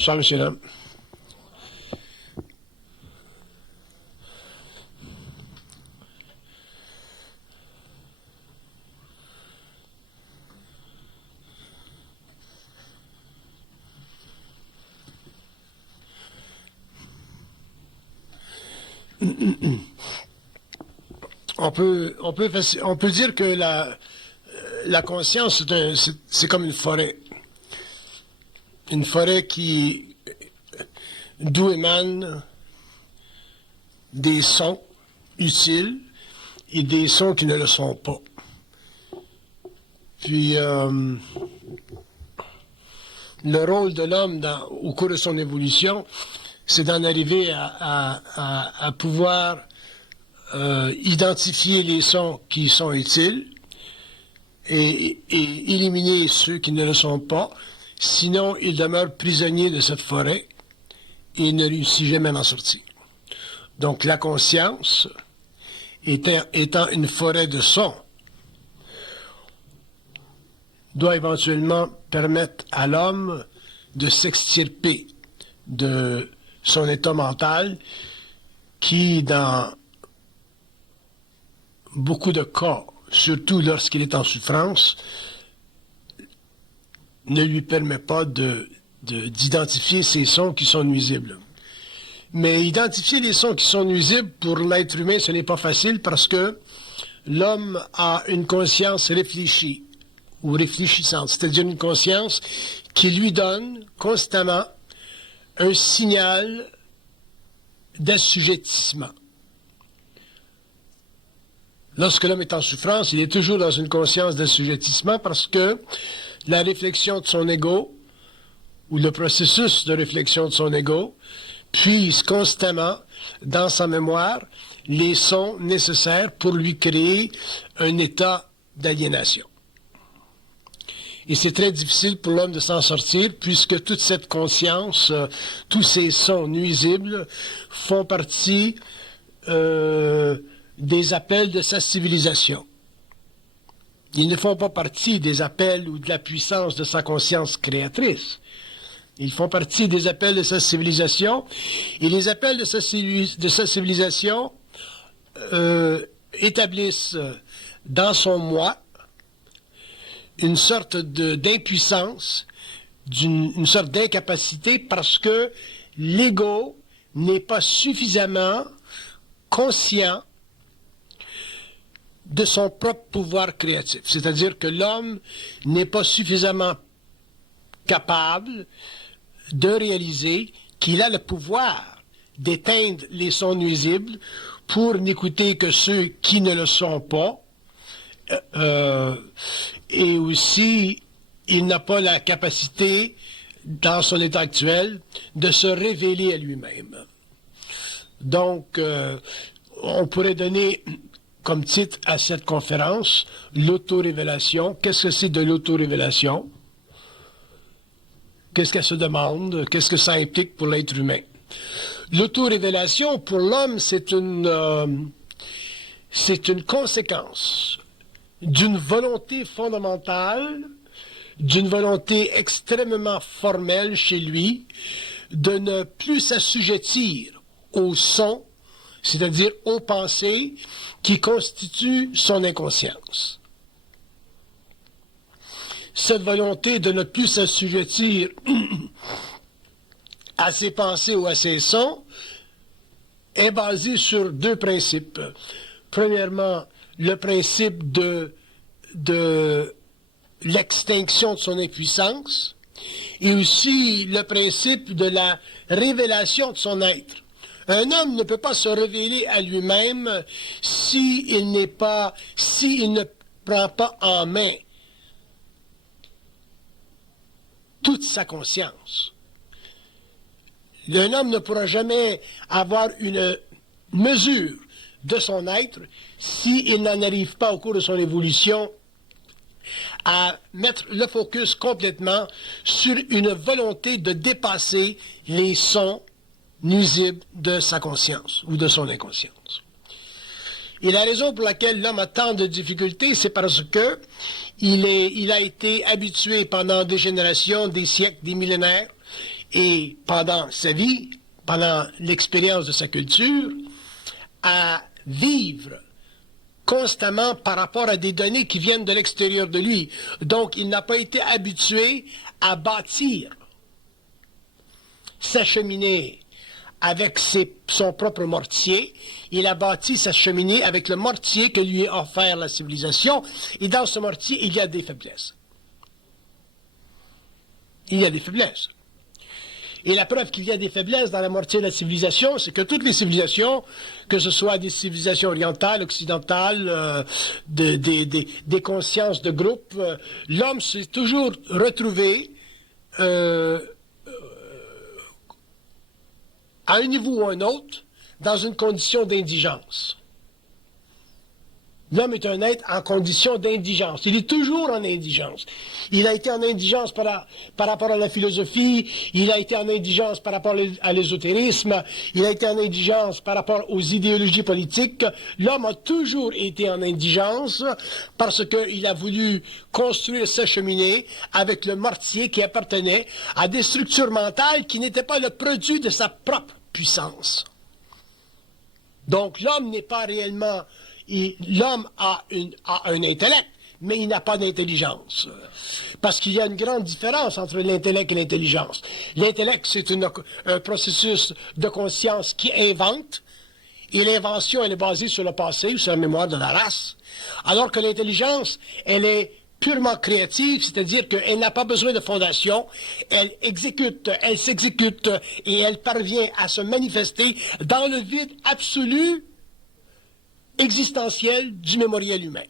Bonsoir, monsieur l'homme. On peut dire que la conscience, c'est comme une forêt. Une forêt d'où émanent des sons utiles et des sons qui ne le sont pas. Puis, le rôle de l'homme au cours de son évolution, c'est d'en arriver à pouvoir identifier les sons qui sont utiles et éliminer ceux qui ne le sont pas. Sinon, il demeure prisonnier de cette forêt et ne réussit jamais à en sortir. Donc, la conscience, étant une forêt de sons, doit éventuellement permettre à l'homme de s'extirper de son état mental qui, dans beaucoup de cas, surtout lorsqu'il est en souffrance, ne lui permet pas d'identifier ces sons qui sont nuisibles. Mais identifier les sons qui sont nuisibles pour l'être humain, ce n'est pas facile parce que l'homme a une conscience réfléchie ou réfléchissante, c'est-à-dire une conscience qui lui donne constamment un signal d'assujettissement. Lorsque l'homme est en souffrance, il est toujours dans une conscience d'assujettissement parce que la réflexion de son ego, ou le processus de réflexion de son ego, puise constamment dans sa mémoire les sons nécessaires pour lui créer un état d'aliénation. Et c'est très difficile pour l'homme de s'en sortir puisque toute cette conscience, tous ces sons nuisibles font partie des appels de sa civilisation. Ils ne font pas partie des appels ou de la puissance de sa conscience créatrice. Ils font partie des appels de sa civilisation. Et les appels de sa civilisation établissent dans son moi une sorte d'impuissance, une sorte d'incapacité parce que l'ego n'est pas suffisamment conscient de son propre pouvoir créatif. C'est-à-dire que l'homme n'est pas suffisamment capable de réaliser qu'il a le pouvoir d'éteindre les sons nuisibles pour n'écouter que ceux qui ne le sont pas. Et aussi, il n'a pas la capacité, dans son état actuel, de se révéler à lui-même. Donc, on pourrait donner comme titre à cette conférence, l'autorévélation. Qu'est-ce que c'est de l'autorévélation? Qu'est-ce qu'elle se demande? Qu'est-ce que ça implique pour l'être humain? L'autorévélation, pour l'homme, c'est une conséquence d'une volonté fondamentale, d'une volonté extrêmement formelle chez lui, de ne plus s'assujettir au son, c'est-à-dire aux pensées qui constituent son inconscience. Cette volonté de ne plus s'assujettir à ses pensées ou à ses sons est basée sur deux principes. Premièrement, le principe de l'extinction de son impuissance et aussi le principe de la révélation de son être. Un homme ne peut pas se révéler à lui-même s'il ne prend pas en main toute sa conscience. Un homme ne pourra jamais avoir une mesure de son être s'il n'en arrive pas au cours de son évolution à mettre le focus complètement sur une volonté de dépasser les sons nuisible de sa conscience ou de son inconscience. Et la raison pour laquelle l'homme a tant de difficultés, c'est parce que il a été habitué pendant des générations, des siècles, des millénaires, et pendant sa vie, pendant l'expérience de sa culture, à vivre constamment par rapport à des données qui viennent de l'extérieur de lui. Donc, il n'a pas été habitué à bâtir sa cheminée avec son propre mortier. Il a bâti sa cheminée avec le mortier que lui a offert la civilisation. Et dans ce mortier, il y a des faiblesses. Il y a des faiblesses. Et la preuve qu'il y a des faiblesses dans la mortier de la civilisation, c'est que toutes les civilisations, que ce soit des civilisations orientales, occidentales, des consciences de groupe, l'homme s'est toujours retrouvé à un niveau ou à un autre dans une condition d'indigence. L'homme est un être en condition d'indigence. Il est toujours en indigence. Il a été en indigence par rapport à la philosophie, il a été en indigence par rapport à l'ésotérisme, il a été en indigence par rapport aux idéologies politiques. L'homme a toujours été en indigence parce qu'il a voulu construire sa cheminée avec le mortier qui appartenait à des structures mentales qui n'étaient pas le produit de sa propre puissance. Donc l'homme n'est pas réellement... L'homme a un intellect, mais il n'a pas d'intelligence. Parce qu'il y a une grande différence entre l'intellect et l'intelligence. L'intellect, c'est un processus de conscience qui invente, et l'invention, elle est basée sur le passé ou sur la mémoire de la race. Alors que l'intelligence, elle est purement créative, c'est-à-dire qu'elle n'a pas besoin de fondation, elle s'exécute et elle parvient à se manifester dans le vide absolu existentiel du mémoriel humain.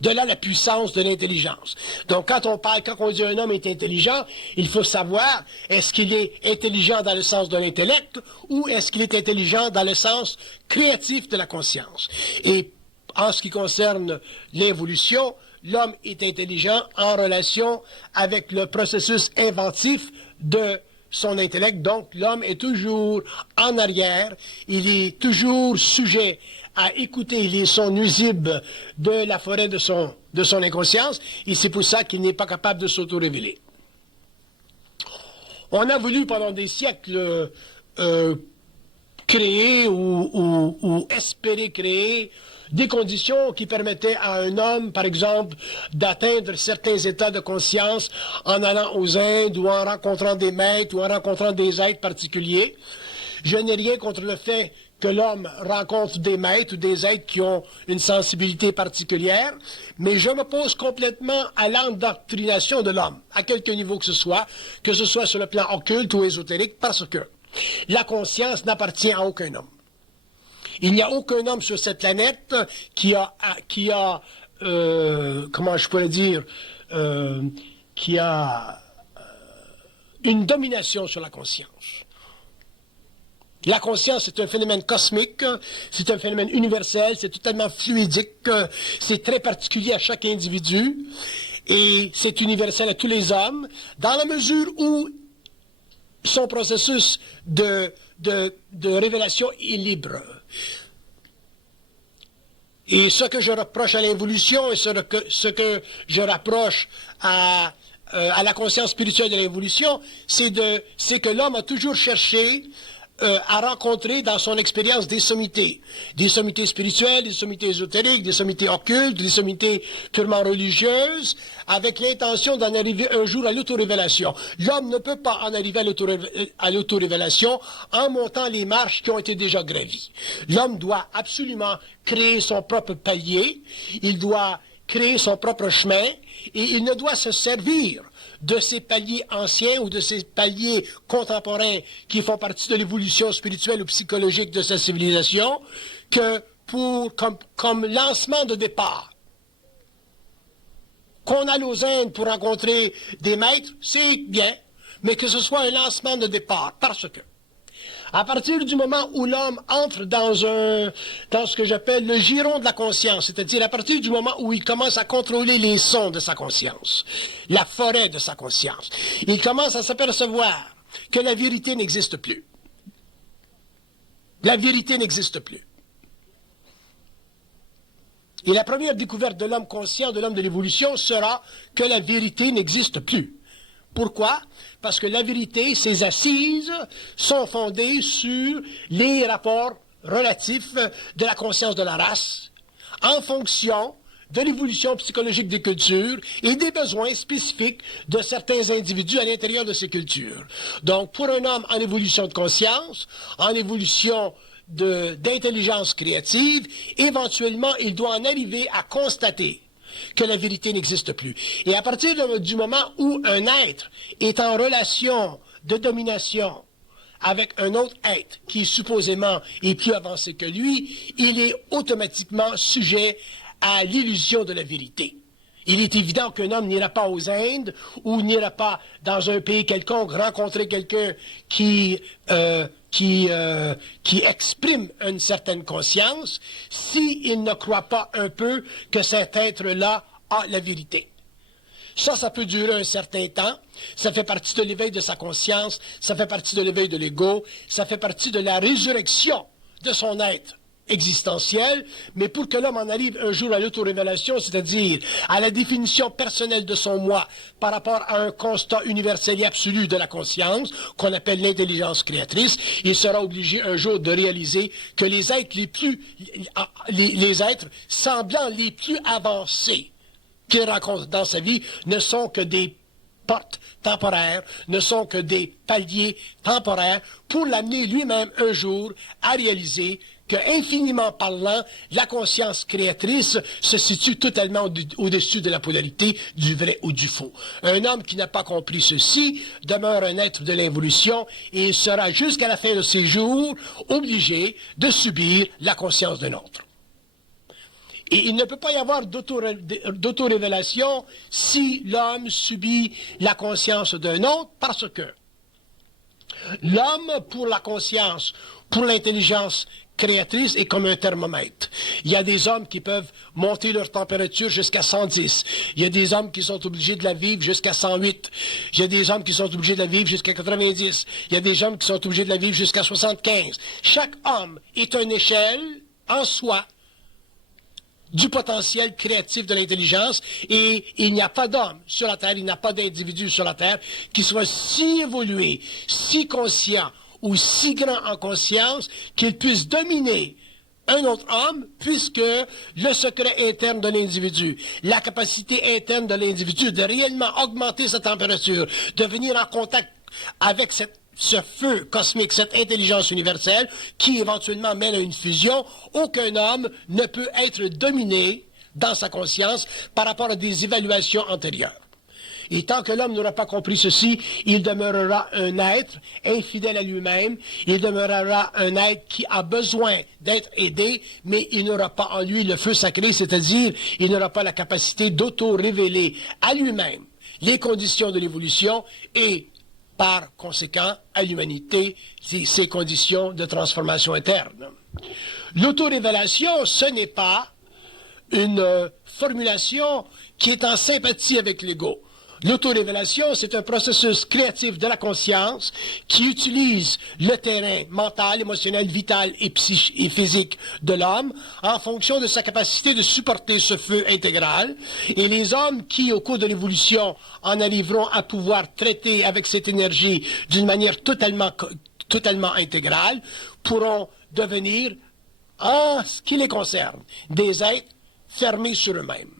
De là la puissance de l'intelligence. Donc quand on dit un homme est intelligent, il faut savoir est-ce qu'il est intelligent dans le sens de l'intellect ou est-ce qu'il est intelligent dans le sens créatif de la conscience. Et en ce qui concerne l'évolution, l'homme est intelligent en relation avec le processus inventif de son intellect. Donc l'homme est toujours en arrière, il est toujours sujet à écouter les sons nuisibles de la forêt de son inconscience, et c'est pour ça qu'il n'est pas capable de s'auto-révéler. On a voulu pendant des siècles créer ou espérer créer des conditions qui permettaient à un homme, par exemple, d'atteindre certains états de conscience en allant aux Indes ou en rencontrant des maîtres ou en rencontrant des êtres particuliers. Je n'ai rien contre le fait que l'homme rencontre des maîtres ou des êtres qui ont une sensibilité particulière, mais je m'oppose complètement à l'endoctrination de l'homme, à quelque niveau que ce soit sur le plan occulte ou ésotérique, parce que la conscience n'appartient à aucun homme. Il n'y a aucun homme sur cette planète qui a comment je pourrais dire, qui a une domination sur la conscience. La conscience, c'est un phénomène cosmique, c'est un phénomène universel, c'est totalement fluidique, c'est très particulier à chaque individu, et c'est universel à tous les hommes, dans la mesure où son processus de révélation est libre. Et ce que je reproche à l'évolution et ce que je rapproche à la conscience spirituelle de l'évolution, c'est que l'homme a toujours cherché à rencontrer dans son expérience des sommités spirituelles, des sommités ésotériques, des sommités occultes, des sommités purement religieuses, avec l'intention d'en arriver un jour à l'autorévélation. L'homme ne peut pas en arriver à l'autorévélation en montant les marches qui ont été déjà gravies. L'homme doit absolument créer son propre palier, il doit créer son propre chemin, et il ne doit se servir de ces paliers anciens ou de ces paliers contemporains qui font partie de l'évolution spirituelle ou psychologique de sa civilisation que comme lancement de départ. Qu'on aille aux Indes pour rencontrer des maîtres, c'est bien, mais que ce soit un lancement de départ, parce que à partir du moment où l'homme entre dans ce que j'appelle le giron de la conscience, c'est-à-dire à partir du moment où il commence à contrôler les sons de sa conscience, la forêt de sa conscience, il commence à s'apercevoir que la vérité n'existe plus. La vérité n'existe plus. Et la première découverte de l'homme conscient, de l'homme de l'évolution, sera que la vérité n'existe plus. Pourquoi? Parce que la vérité, ses assises sont fondées sur les rapports relatifs de la conscience de la race en fonction de l'évolution psychologique des cultures et des besoins spécifiques de certains individus à l'intérieur de ces cultures. Donc, pour un homme en évolution de conscience, en évolution d'intelligence créative, éventuellement, il doit en arriver à constater que la vérité n'existe plus. Et à partir du moment où un être est en relation de domination avec un autre être qui supposément est plus avancé que lui, il est automatiquement sujet à l'illusion de la vérité. Il est évident qu'un homme n'ira pas aux Indes ou n'ira pas dans un pays quelconque rencontrer quelqu'un qui exprime une certaine conscience s'il ne croit pas un peu que cet être-là a la vérité. Ça peut durer un certain temps. Ça fait partie de l'éveil de sa conscience, ça fait partie de l'éveil de l'ego, ça fait partie de la résurrection de son être existentiel, mais pour que l'homme en arrive un jour à l'autorévélation, c'est-à-dire à la définition personnelle de son moi par rapport à un constat universel et absolu de la conscience, qu'on appelle l'intelligence créatrice, il sera obligé un jour de réaliser que les êtres les êtres semblants les plus avancés qu'il rencontre dans sa vie ne sont que des portes temporaires, ne sont que des paliers temporaires pour l'amener lui-même un jour à réaliser que, infiniment parlant, la conscience créatrice se situe totalement au-dessus de la polarité du vrai ou du faux. Un homme qui n'a pas compris ceci demeure un être de l'involution et il sera jusqu'à la fin de ses jours obligé de subir la conscience d'un autre. Et il ne peut pas y avoir d'autorévélation si l'homme subit la conscience d'un autre, parce que l'homme, pour la conscience, pour l'intelligence créatrice, est comme un thermomètre. Il y a des hommes qui peuvent monter leur température jusqu'à 110. Il y a des hommes qui sont obligés de la vivre jusqu'à 108. Il y a des hommes qui sont obligés de la vivre jusqu'à 90. Il y a des hommes qui sont obligés de la vivre jusqu'à 75. Chaque homme est une échelle en soi du potentiel créatif de l'intelligence, et il n'y a pas d'homme sur la Terre, il n'y a pas d'individu sur la Terre qui soit si évolué, si conscient ou si grand en conscience qu'il puisse dominer un autre homme, puisque le secret interne de l'individu, la capacité interne de l'individu de réellement augmenter sa température, de venir en contact avec ce feu cosmique, cette intelligence universelle, qui éventuellement mène à une fusion, aucun homme ne peut être dominé dans sa conscience par rapport à des évaluations antérieures. Et tant que l'homme n'aura pas compris ceci, il demeurera un être infidèle à lui-même, il demeurera un être qui a besoin d'être aidé, mais il n'aura pas en lui le feu sacré, c'est-à-dire il n'aura pas la capacité d'auto-révéler à lui-même les conditions de l'évolution et par conséquent, à l'humanité, ces conditions de transformation interne. L'autorévélation, ce n'est pas une formulation qui est en sympathie avec l'ego. L'autorévélation, c'est un processus créatif de la conscience qui utilise le terrain mental, émotionnel, vital et physique de l'homme en fonction de sa capacité de supporter ce feu intégral. Et les hommes qui, au cours de l'évolution, en arriveront à pouvoir traiter avec cette énergie d'une manière totalement intégrale, pourront devenir, en ce qui les concerne, des êtres fermés sur eux-mêmes.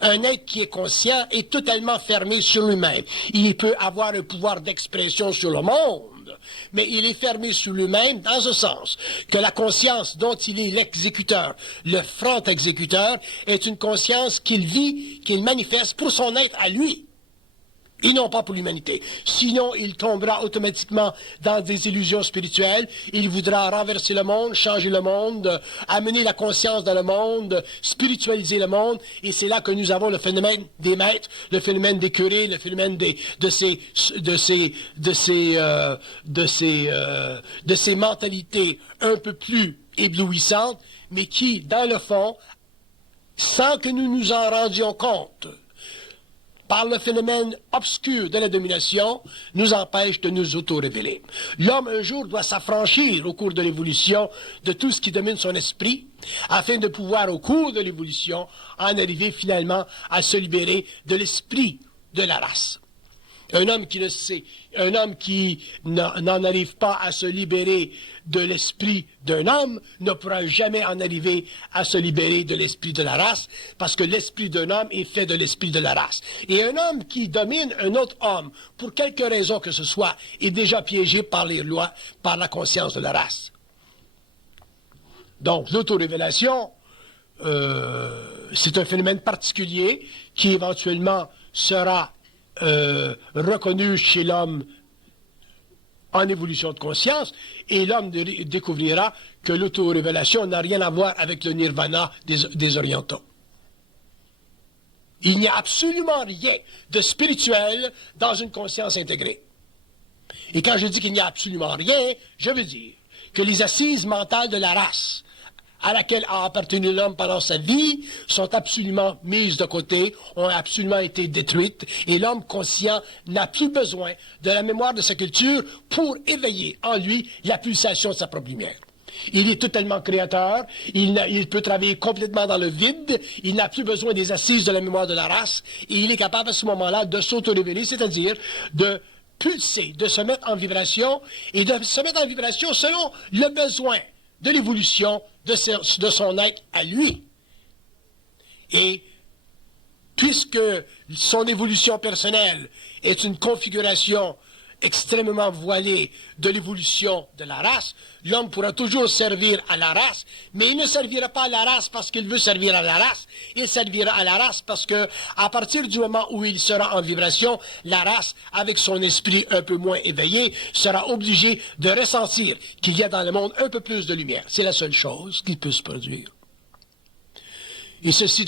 Un être qui est conscient est totalement fermé sur lui-même. Il peut avoir un pouvoir d'expression sur le monde, mais il est fermé sur lui-même dans ce sens que la conscience dont il est l'exécuteur, le front exécuteur, est une conscience qu'il vit, qu'il manifeste pour son être à lui, et non pas pour l'humanité. Sinon, il tombera automatiquement dans des illusions spirituelles. Il voudra renverser le monde, changer le monde, amener la conscience dans le monde, spiritualiser le monde. Et c'est là que nous avons le phénomène des maîtres, le phénomène des curés, le phénomène de ces mentalités un peu plus éblouissantes, mais qui, dans le fond, sans que nous nous en rendions compte, par le phénomène obscur de la domination, nous empêche de nous auto-révéler. L'homme, un jour, doit s'affranchir au cours de l'évolution de tout ce qui domine son esprit, afin de pouvoir, au cours de l'évolution, en arriver finalement à se libérer de l'esprit de la race. Un homme qui ne sait, un homme qui n'en arrive pas à se libérer de l'esprit d'un homme ne pourra jamais en arriver à se libérer de l'esprit de la race, parce que l'esprit d'un homme est fait de l'esprit de la race. Et un homme qui domine un autre homme, pour quelque raison que ce soit, est déjà piégé par les lois, par la conscience de la race. Donc, l'autorévélation, c'est un phénomène particulier qui éventuellement sera reconnu chez l'homme en évolution de conscience, et l'homme découvrira que l'autorévélation n'a rien à voir avec le nirvana des orientaux. Il n'y a absolument rien de spirituel dans une conscience intégrée. Et quand je dis qu'il n'y a absolument rien, je veux dire que les assises mentales de la race à laquelle a appartenu l'homme pendant sa vie, sont absolument mises de côté, ont absolument été détruites, et l'homme conscient n'a plus besoin de la mémoire de sa culture pour éveiller en lui la pulsation de sa propre lumière. Il est totalement créateur, il peut travailler complètement dans le vide, il n'a plus besoin des assises de la mémoire de la race, et il est capable à ce moment-là de s'auto-révéler, c'est-à-dire de pulser, de se mettre en vibration, et de se mettre en vibration selon le besoin de l'évolution de son être à lui. Et puisque son évolution personnelle est une configuration extrêmement voilée de l'évolution de la race, l'homme pourra toujours servir à la race, mais il ne servira pas à la race parce qu'il veut servir à la race, il servira à la race parce que, à partir du moment où il sera en vibration, la race, avec son esprit un peu moins éveillé, sera obligée de ressentir qu'il y a dans le monde un peu plus de lumière. C'est la seule chose qui peut se produire. Et ceci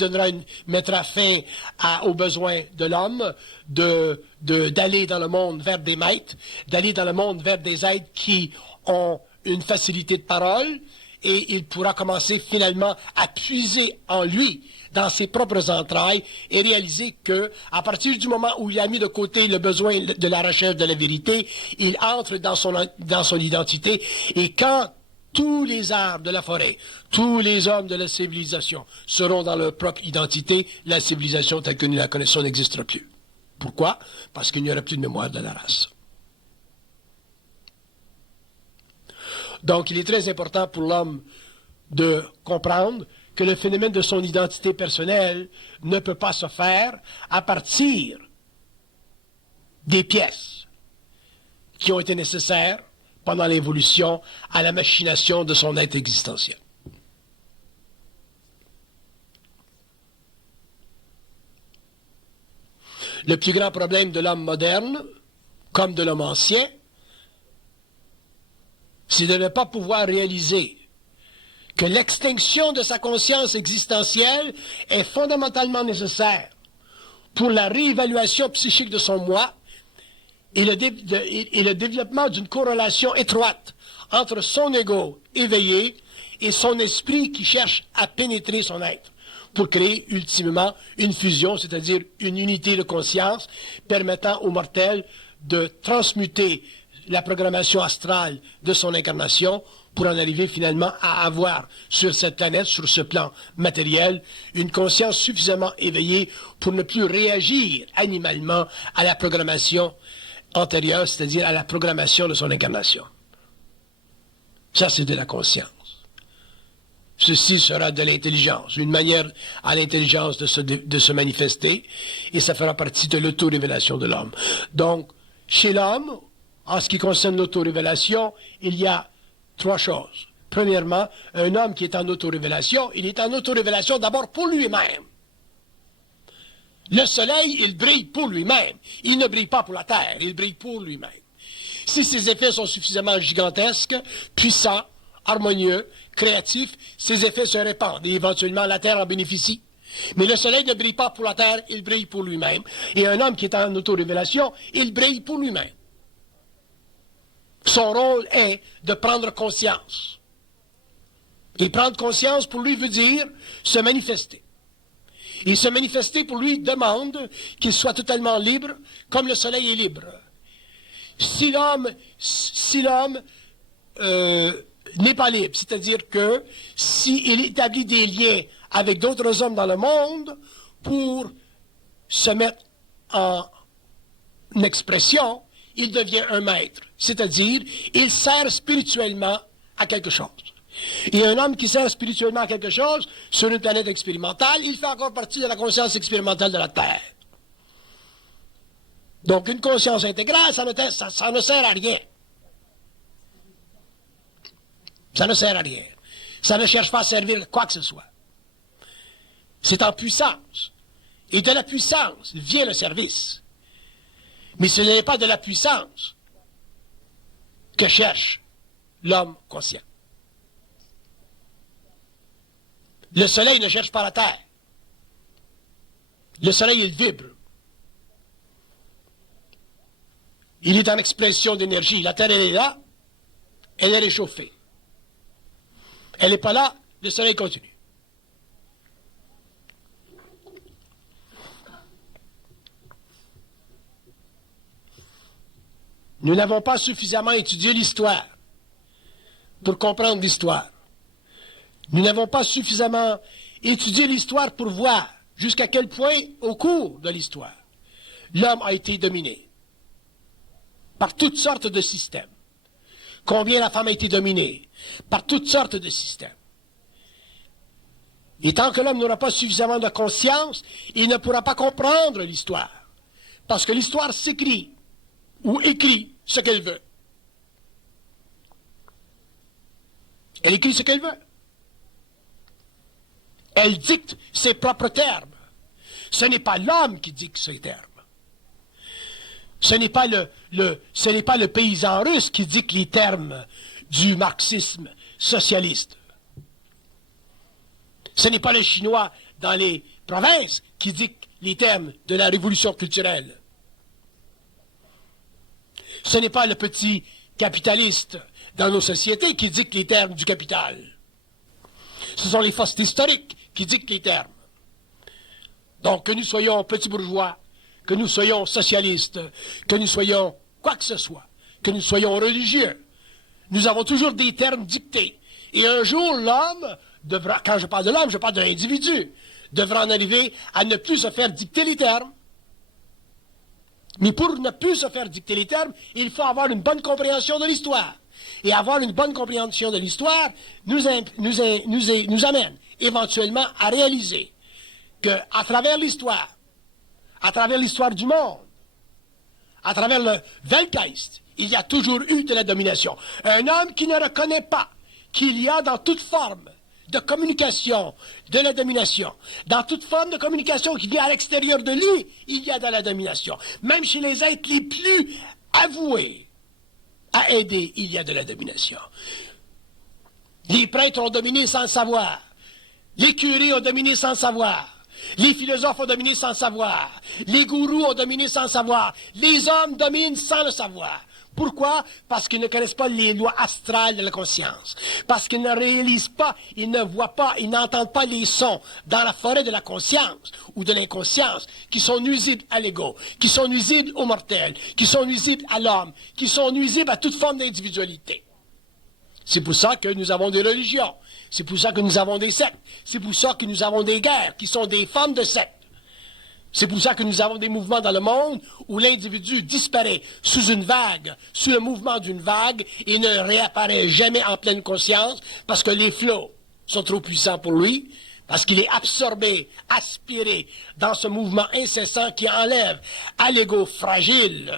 mettra fin aux besoins de l'homme d'aller dans le monde vers des maîtres, d'aller dans le monde vers des êtres qui ont une facilité de parole, et il pourra commencer finalement à puiser en lui, dans ses propres entrailles, et réaliser que, à partir du moment où il a mis de côté le besoin de la recherche de la vérité, il entre dans son identité, et quand tous les arbres de la forêt, tous les hommes de la civilisation seront dans leur propre identité, la civilisation telle que nous la connaissons n'existera plus. Pourquoi? Parce qu'il n'y aura plus de mémoire de la race. Donc, il est très important pour l'homme de comprendre que le phénomène de son identité personnelle ne peut pas se faire à partir des pièces qui ont été nécessaires pendant l'évolution à la machination de son être existentiel. Le plus grand problème de l'homme moderne, comme de l'homme ancien, c'est de ne pas pouvoir réaliser que l'extinction de sa conscience existentielle est fondamentalement nécessaire pour la réévaluation psychique de son moi et le développement d'une corrélation étroite entre son ego éveillé et son esprit qui cherche à pénétrer son être pour créer ultimement une fusion, c'est-à-dire une unité de conscience permettant au mortel de transmuter la programmation astrale de son incarnation pour en arriver finalement à avoir sur cette planète, sur ce plan matériel, une conscience suffisamment éveillée pour ne plus réagir animalement à la programmation antérieure, c'est-à-dire à la programmation de son incarnation. Ça, c'est de la conscience. Ceci sera de l'intelligence, une manière à l'intelligence de se manifester, et ça fera partie de l'auto-révélation de l'homme. Donc, chez l'homme, en ce qui concerne l'auto-révélation, il y a trois choses. Premièrement, un homme qui est en auto-révélation, il est en auto-révélation d'abord pour lui-même. Le soleil, il brille pour lui-même. Il ne brille pas pour la terre, il brille pour lui-même. Si ses effets sont suffisamment gigantesques, puissants, harmonieux, créatifs, ces effets se répandent et éventuellement la terre en bénéficie. Mais le soleil ne brille pas pour la terre, il brille pour lui-même. Et un homme qui est en auto-révélation, il brille pour lui-même. Son rôle est de prendre conscience. Et prendre conscience pour lui veut dire se manifester. Et se manifester pour lui demande qu'il soit totalement libre, comme le soleil est libre. Si l'homme n'est pas libre, c'est-à-dire que s'il établit des liens avec d'autres hommes dans le monde pour se mettre en une expression, il devient un maître. C'est-à-dire, il sert spirituellement à quelque chose. Et un homme qui sert spirituellement à quelque chose, sur une planète expérimentale, il fait encore partie de la conscience expérimentale de la Terre. Donc, une conscience intégrale, ça ne sert à rien. Ça ne sert à rien. Ça ne cherche pas à servir quoi que ce soit. C'est en puissance. Et de la puissance vient le service. Mais ce n'est pas de la puissance que cherche l'homme conscient. Le soleil ne cherche pas la terre. Le soleil, il vibre. Il est en expression d'énergie. La terre, elle est là, elle est réchauffée. Elle n'est pas là, le soleil continue. Nous n'avons pas suffisamment étudié l'histoire pour comprendre l'histoire. Nous n'avons pas suffisamment étudié l'histoire pour voir jusqu'à quel point, au cours de l'histoire, l'homme a été dominé par toutes sortes de systèmes. Combien la femme a été dominée par toutes sortes de systèmes. Et tant que l'homme n'aura pas suffisamment de conscience, il ne pourra pas comprendre l'histoire. Parce que l'histoire s'écrit ou écrit ce qu'elle veut. Elle écrit ce qu'elle veut. Elle dicte ses propres termes. Ce n'est pas l'homme qui dicte ses termes. Ce n'est pas le paysan russe qui dicte les termes du marxisme socialiste. Ce n'est pas le Chinois dans les provinces qui dicte les termes de la révolution culturelle. Ce n'est pas le petit capitaliste dans nos sociétés qui dicte les termes du capital. Ce sont les forces historiques qui dictent les termes. Donc, que nous soyons petits bourgeois, que nous soyons socialistes, que nous soyons quoi que ce soit, que nous soyons religieux, nous avons toujours des termes dictés. Et un jour, l'homme devra, quand je parle de l'homme, je parle de l'individu, devra en arriver à ne plus se faire dicter les termes. Mais pour ne plus se faire dicter les termes, il faut avoir une bonne compréhension de l'histoire. Et avoir une bonne compréhension de l'histoire nous amène éventuellement à réaliser qu'à travers l'histoire du monde, à travers le Weltgeist, il y a toujours eu de la domination. Un homme qui ne reconnaît pas qu'il y a dans toute forme de communication de la domination, dans toute forme de communication qui vient à l'extérieur de lui, il y a de la domination. Même chez les êtres les plus avoués à aider, il y a de la domination. Les prêtres ont dominé sans le savoir. Les curés ont dominé sans le savoir. Les philosophes ont dominé sans le savoir. Les gourous ont dominé sans le savoir. Les hommes dominent sans le savoir. Pourquoi? Parce qu'ils ne connaissent pas les lois astrales de la conscience. Parce qu'ils ne réalisent pas, ils ne voient pas, ils n'entendent pas les sons dans la forêt de la conscience ou de l'inconscience qui sont nuisibles à l'ego, qui sont nuisibles au mortel, qui sont nuisibles à l'homme, qui sont nuisibles à toute forme d'individualité. C'est pour ça que nous avons des religions. C'est pour ça que nous avons des sectes. C'est pour ça que nous avons des guerres qui sont des formes de sectes. C'est pour ça que nous avons des mouvements dans le monde où l'individu disparaît sous une vague, sous le mouvement d'une vague, et ne réapparaît jamais en pleine conscience parce que les flots sont trop puissants pour lui, parce qu'il est absorbé, aspiré dans ce mouvement incessant qui enlève à l'ego fragile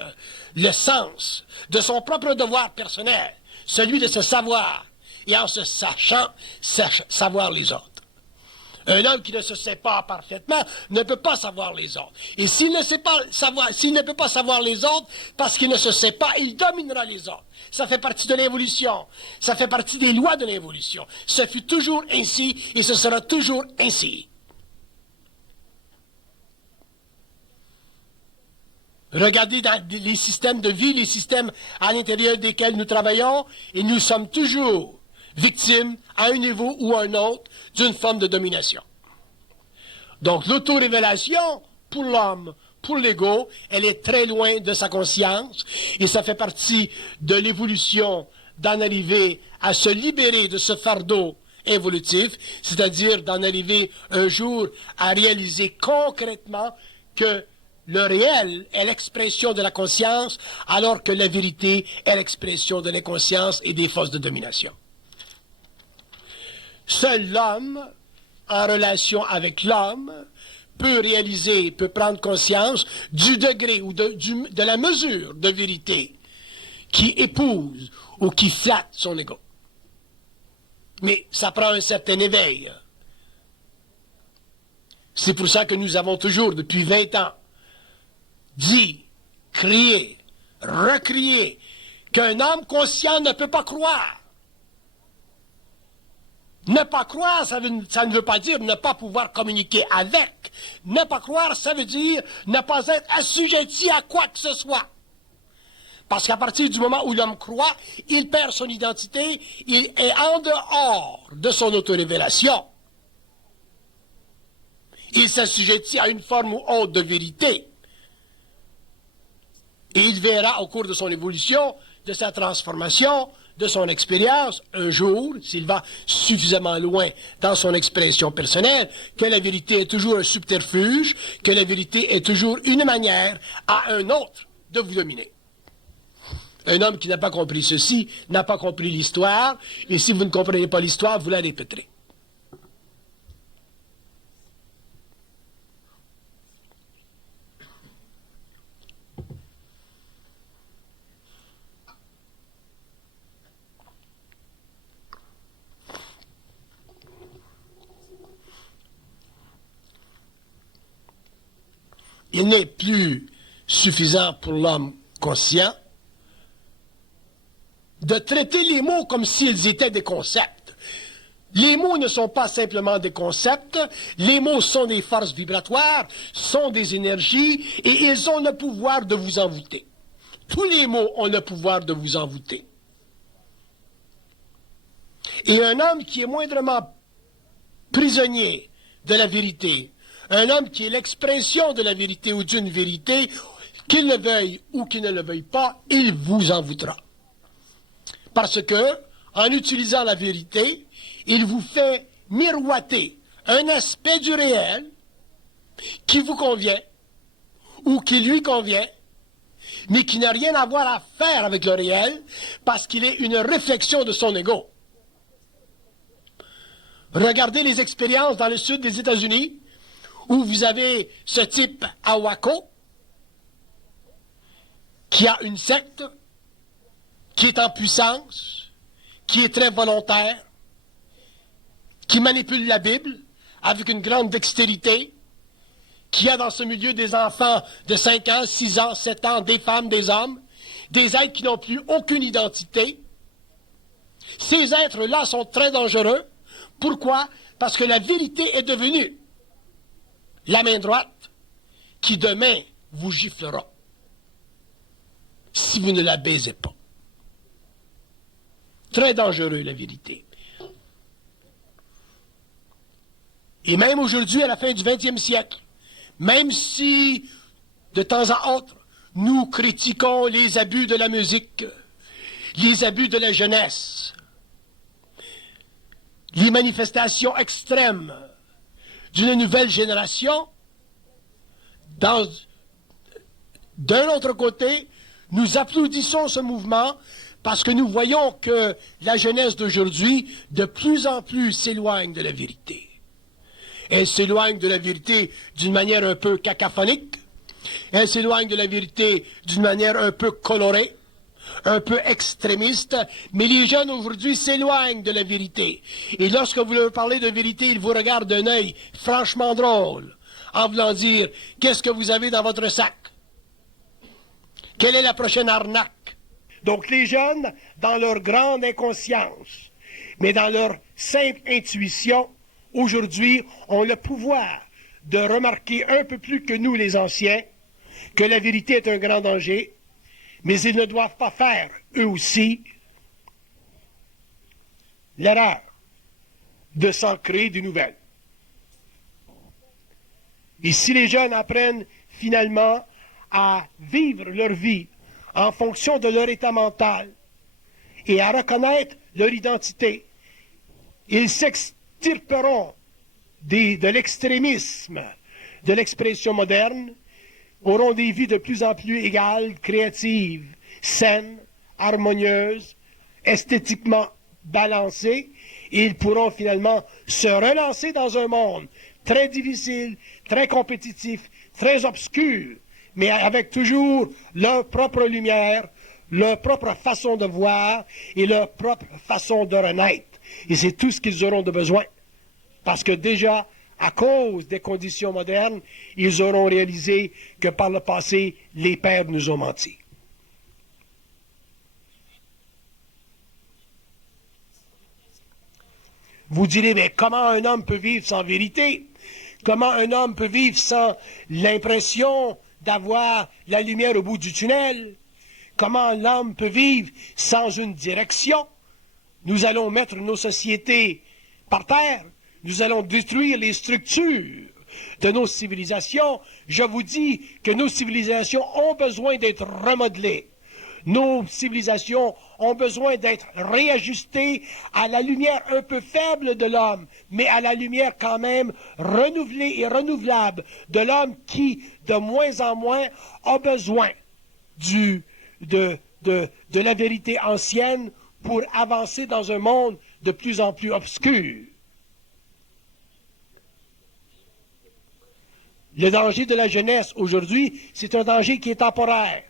le sens de son propre devoir personnel, celui de se savoir, et en se sachant, savoir les autres. Un homme qui ne se sait pas parfaitement ne peut pas savoir les autres. Et s'il ne peut pas savoir les autres, parce qu'il ne se sait pas, il dominera les autres. Ça fait partie de l'évolution. Ça fait partie des lois de l'évolution. Ce fut toujours ainsi et ce sera toujours ainsi. Regardez dans les systèmes de vie, les systèmes à l'intérieur desquels nous travaillons, et nous sommes toujours victimes, à un niveau ou à un autre, d'une forme de domination. Donc l'autorévélation, pour l'homme, pour l'ego, elle est très loin de sa conscience, et ça fait partie de l'évolution d'en arriver à se libérer de ce fardeau évolutif, c'est-à-dire d'en arriver un jour à réaliser concrètement que le réel est l'expression de la conscience, alors que la vérité est l'expression de l'inconscience et des forces de domination. Seul l'homme, en relation avec l'homme, peut réaliser, peut prendre conscience du degré ou de la mesure de vérité qui épouse ou qui flatte son ego. Mais ça prend un certain éveil. C'est pour ça que nous avons toujours, depuis 20 ans, dit, crié, recrié, qu'un homme conscient ne peut pas croire. Ne pas croire, ça ne veut pas dire ne pas pouvoir communiquer avec. Ne pas croire, ça veut dire ne pas être assujetti à quoi que ce soit. Parce qu'à partir du moment où l'homme croit, il perd son identité, il est en dehors de son autorévélation. Il s'assujettit à une forme ou autre de vérité. Et il verra au cours de son évolution, de sa transformation, de son expérience, un jour, s'il va suffisamment loin dans son expression personnelle, que la vérité est toujours un subterfuge, que la vérité est toujours une manière à un autre de vous dominer. Un homme qui n'a pas compris ceci n'a pas compris l'histoire, et si vous ne comprenez pas l'histoire, vous la répéterez. Il n'est plus suffisant pour l'homme conscient de traiter les mots comme s'ils étaient des concepts. Les mots ne sont pas simplement des concepts, les mots sont des forces vibratoires, sont des énergies, et ils ont le pouvoir de vous envoûter. Tous les mots ont le pouvoir de vous envoûter. Et un homme qui est moindrement prisonnier de la vérité, un homme qui est l'expression de la vérité ou d'une vérité, qu'il le veuille ou qu'il ne le veuille pas, il vous envoûtera. Parce que, en utilisant la vérité, il vous fait miroiter un aspect du réel qui vous convient ou qui lui convient, mais qui n'a rien à voir à faire avec le réel parce qu'il est une réflexion de son ego. Regardez les expériences dans le sud des États-Unis où vous avez ce type à Waco qui a une secte, qui est en puissance, qui est très volontaire, qui manipule la Bible avec une grande dextérité, qui a dans ce milieu des enfants de 5 ans, 6 ans, 7 ans, des femmes, des hommes, des êtres qui n'ont plus aucune identité. Ces êtres-là sont très dangereux. Pourquoi? Parce que la vérité est devenue la main droite qui demain vous giflera si vous ne la baisez pas. Très dangereux, la vérité. Et même aujourd'hui, à la fin du 20e siècle, même si, de temps à autre, nous critiquons les abus de la musique, les abus de la jeunesse, les manifestations extrêmes d'une nouvelle génération, d'un autre côté, nous applaudissons ce mouvement parce que nous voyons que la jeunesse d'aujourd'hui, de plus en plus, s'éloigne de la vérité. Elle s'éloigne de la vérité d'une manière un peu cacophonique. Elle s'éloigne de la vérité d'une manière un peu colorée, un peu extrémiste. Mais les jeunes aujourd'hui s'éloignent de la vérité. Et lorsque vous leur parlez de vérité, ils vous regardent d'un œil franchement drôle, en voulant dire « Qu'est-ce que vous avez dans votre sac? Quelle est la prochaine arnaque? » Donc les jeunes, dans leur grande inconscience, mais dans leur simple intuition, aujourd'hui, ont le pouvoir de remarquer un peu plus que nous, les anciens, que la vérité est un grand danger, mais ils ne doivent pas faire, eux aussi, l'erreur de s'en créer de nouvelles. Et si les jeunes apprennent finalement à vivre leur vie en fonction de leur état mental et à reconnaître leur identité, ils s'extirperont de l'extrémisme de l'expression moderne, auront des vies de plus en plus égales, créatives, saines, harmonieuses, esthétiquement balancées, et ils pourront finalement se relancer dans un monde très difficile, très compétitif, très obscur, mais avec toujours leur propre lumière, leur propre façon de voir et leur propre façon de renaître. Et c'est tout ce qu'ils auront de besoin. Parce que déjà, à cause des conditions modernes, ils auront réalisé que par le passé, les pères nous ont menti. Vous direz, mais comment un homme peut vivre sans vérité? Comment un homme peut vivre sans l'impression d'avoir la lumière au bout du tunnel? Comment l'homme peut vivre sans une direction? Nous allons mettre nos sociétés par terre. Nous allons détruire les structures de nos civilisations. Je vous dis que nos civilisations ont besoin d'être remodelées. Nos civilisations ont besoin d'être réajustées à la lumière un peu faible de l'homme, mais à la lumière quand même renouvelée et renouvelable de l'homme qui, de moins en moins, a besoin de la vérité ancienne pour avancer dans un monde de plus en plus obscur. Le danger de la jeunesse aujourd'hui, c'est un danger qui est temporaire.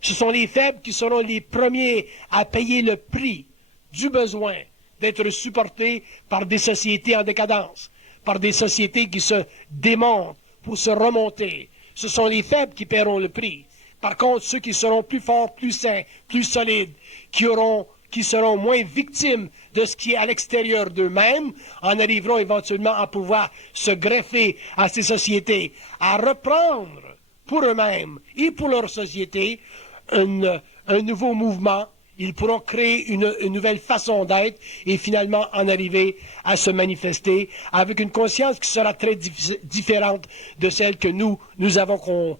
Ce sont les faibles qui seront les premiers à payer le prix du besoin d'être supportés par des sociétés en décadence, par des sociétés qui se démontent pour se remonter. Ce sont les faibles qui paieront le prix. Par contre, ceux qui seront plus forts, plus sains, plus solides, qui seront moins victimes de ce qui est à l'extérieur d'eux-mêmes, en arriveront éventuellement à pouvoir se greffer à ces sociétés, à reprendre pour eux-mêmes et pour leur société un nouveau mouvement. Ils pourront créer une nouvelle façon d'être et finalement en arriver à se manifester avec une conscience qui sera très différente de celle que nous avons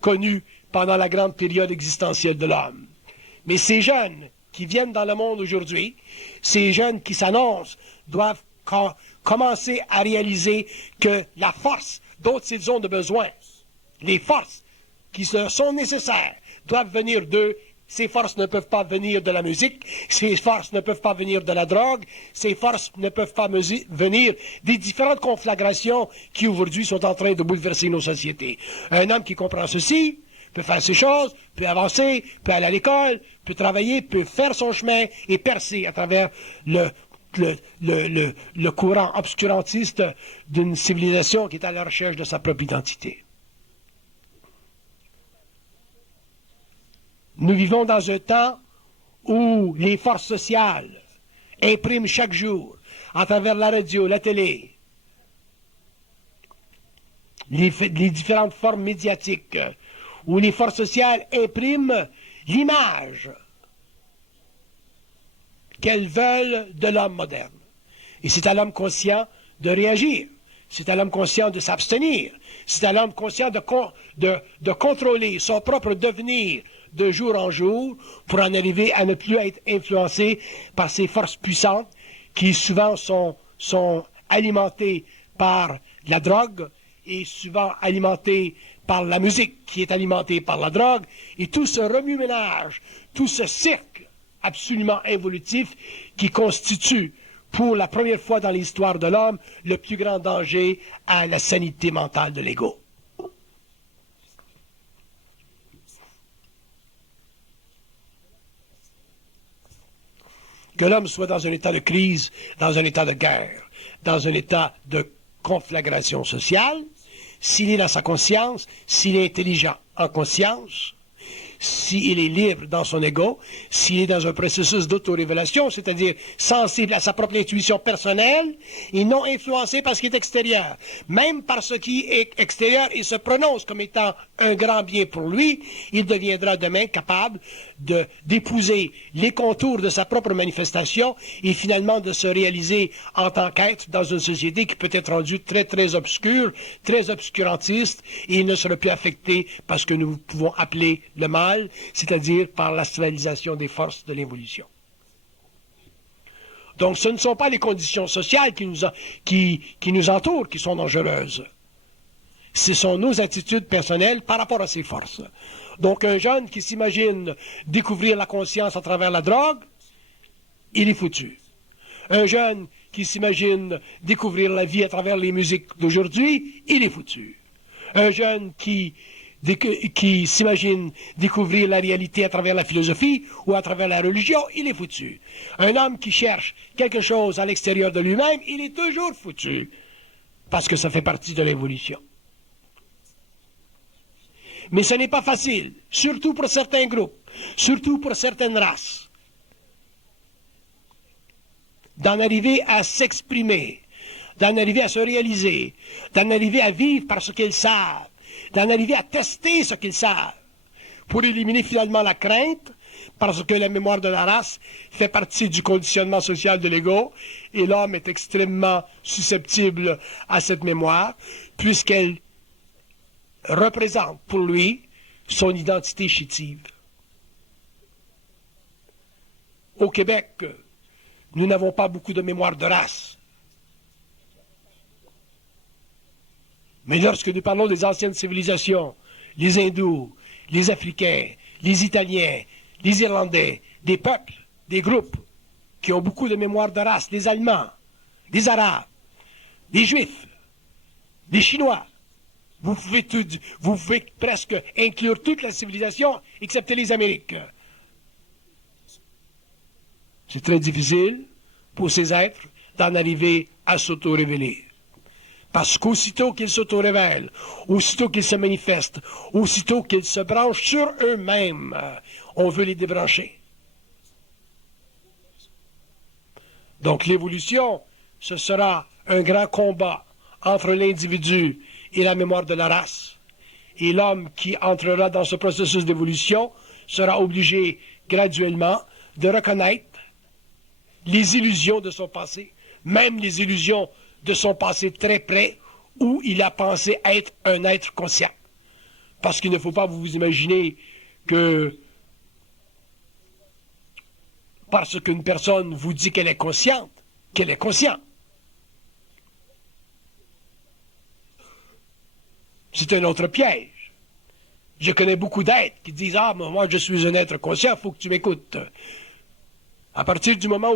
connue pendant la grande période existentielle de l'homme. Mais ces jeunes qui viennent dans le monde aujourd'hui, ces jeunes qui s'annoncent, doivent commencer à réaliser que la force dont ils ont besoin, les forces qui sont nécessaires, doivent venir d'eux. Ces forces ne peuvent pas venir de la musique, ces forces ne peuvent pas venir de la drogue, ces forces ne peuvent pas venir des différentes conflagrations qui aujourd'hui sont en train de bouleverser nos sociétés. Un homme qui comprend ceci peut faire ces choses, peut avancer, peut aller à l'école, peut travailler, peut faire son chemin et percer à travers le courant obscurantiste d'une civilisation qui est à la recherche de sa propre identité. Nous vivons dans un temps où les forces sociales impriment chaque jour, à travers la radio, la télé, les différentes formes médiatiques, où les forces sociales impriment l'image qu'elles veulent de l'homme moderne. Et c'est à l'homme conscient de réagir. C'est à l'homme conscient de s'abstenir. C'est à l'homme conscient de contrôler son propre devenir de jour en jour pour en arriver à ne plus être influencé par ces forces puissantes qui souvent sont alimentées par la drogue et souvent alimentées par la musique qui est alimentée par la drogue, et tout ce remue-ménage, tout ce cercle absolument involutif qui constitue pour la première fois dans l'histoire de l'homme le plus grand danger à la sanité mentale de l'ego. Que l'homme soit dans un état de crise, dans un état de guerre, dans un état de conflagration sociale, s'il est dans sa conscience, s'il est intelligent en conscience, s'il est libre dans son ego, s'il est dans un processus d'autorévélation, c'est-à-dire sensible à sa propre intuition personnelle et non influencé par ce qui est extérieur. Même par ce qui est extérieur, il se prononce comme étant un grand bien pour lui, il deviendra demain capable d'épouser les contours de sa propre manifestation et finalement de se réaliser en tant qu'être dans une société qui peut être rendue très, très obscure, très obscurantiste, et il ne sera plus affecté par ce que nous pouvons appeler le mal, c'est-à-dire par l'astralisation des forces de l'évolution. Donc ce ne sont pas les conditions sociales qui nous entourent qui sont dangereuses. Ce sont nos attitudes personnelles par rapport à ces forces. Donc un jeune qui s'imagine découvrir la conscience à travers la drogue, il est foutu. Un jeune qui s'imagine découvrir la vie à travers les musiques d'aujourd'hui, il est foutu. Un jeune qui s'imagine découvrir la réalité à travers la philosophie ou à travers la religion, il est foutu. Un homme qui cherche quelque chose à l'extérieur de lui-même, il est toujours foutu. Parce que ça fait partie de l'évolution. Mais ce n'est pas facile, surtout pour certains groupes, surtout pour certaines races, d'en arriver à s'exprimer, d'en arriver à se réaliser, d'en arriver à vivre par ce qu'ils savent, d'en arriver à tester ce qu'ils savent, pour éliminer finalement la crainte, parce que la mémoire de la race fait partie du conditionnement social de l'ego, et l'homme est extrêmement susceptible à cette mémoire, puisqu'elle représente pour lui son identité chétive. Au Québec, nous n'avons pas beaucoup de mémoire de race. Mais lorsque nous parlons des anciennes civilisations, les hindous, les africains, les italiens, les irlandais, des peuples, des groupes qui ont beaucoup de mémoire de race, les Allemands, les Arabes, les Juifs, les Chinois, vous pouvez presque inclure toute la civilisation, excepté les Amériques. C'est très difficile pour ces êtres d'en arriver à s'auto-révéler. Parce qu'aussitôt qu'ils s'auto-révèlent, aussitôt qu'ils se manifestent, aussitôt qu'ils se branchent sur eux-mêmes, on veut les débrancher. Donc l'évolution, ce sera un grand combat entre l'individu et la mémoire de la race. Et l'homme qui entrera dans ce processus d'évolution sera obligé graduellement de reconnaître les illusions de son passé, même les illusions de son passé très près, où il a pensé être un être conscient. Parce qu'il ne faut pas vous imaginer que parce qu'une personne vous dit qu'elle est consciente, qu'elle est consciente. C'est un autre piège. Je connais beaucoup d'êtres qui disent « Ah, moi je suis un être conscient, il faut que tu m'écoutes. » À partir du moment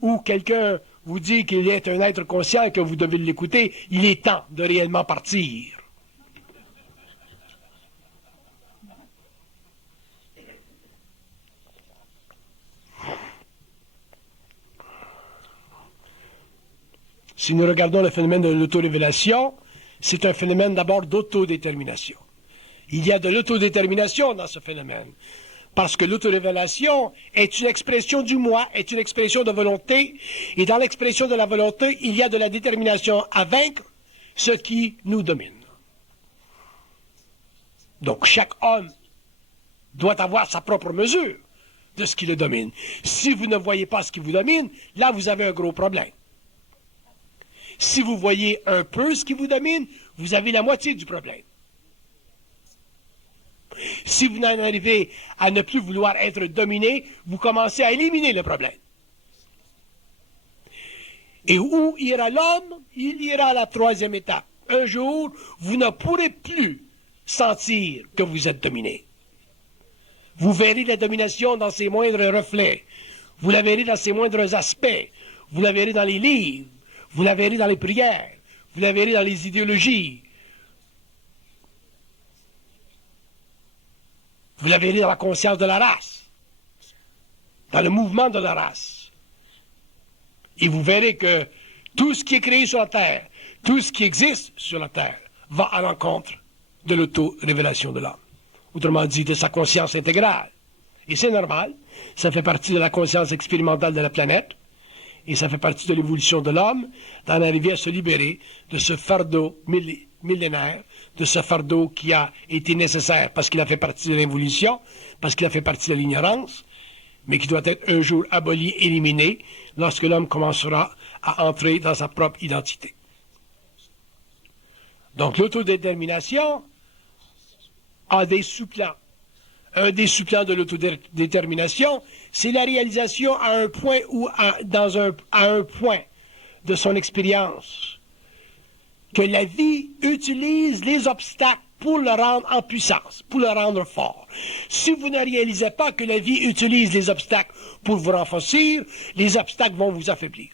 où quelqu'un vous dit qu'il est un être conscient et que vous devez l'écouter, il est temps de réellement partir. Si nous regardons le phénomène de l'autorévélation, c'est un phénomène d'abord d'autodétermination. Il y a de l'autodétermination dans ce phénomène. Parce que l'autorévélation est une expression du moi, est une expression de volonté, et dans l'expression de la volonté, il y a de la détermination à vaincre ce qui nous domine. Donc chaque homme doit avoir sa propre mesure de ce qui le domine. Si vous ne voyez pas ce qui vous domine, là vous avez un gros problème. Si vous voyez un peu ce qui vous domine, vous avez la moitié du problème. Si vous en arrivez à ne plus vouloir être dominé, vous commencez à éliminer le problème. Et où ira l'homme? Il ira à la troisième étape. Un jour, vous ne pourrez plus sentir que vous êtes dominé. Vous verrez la domination dans ses moindres reflets. Vous la verrez dans ses moindres aspects. Vous la verrez dans les livres. Vous la verrez dans les prières. Vous la verrez dans les idéologies. Vous la verrez dans la conscience de la race, dans le mouvement de la race. Et vous verrez que tout ce qui est créé sur la Terre, tout ce qui existe sur la Terre, va à l'encontre de l'auto-révélation de l'homme. Autrement dit, de sa conscience intégrale. Et c'est normal, ça fait partie de la conscience expérimentale de la planète, et ça fait partie de l'évolution de l'homme, d'en arriver à se libérer de ce fardeau millénaire, de ce fardeau qui a été nécessaire parce qu'il a fait partie de l'évolution, parce qu'il a fait partie de l'ignorance, mais qui doit être un jour aboli, éliminé, lorsque l'homme commencera à entrer dans sa propre identité. Donc l'autodétermination a des sous-plans. Un des sous-plans de l'autodétermination, c'est la réalisation à un point ou à un point de son expérience que la vie utilise les obstacles pour le rendre en puissance, pour le rendre fort. Si vous ne réalisez pas que la vie utilise les obstacles pour vous renforcer, les obstacles vont vous affaiblir.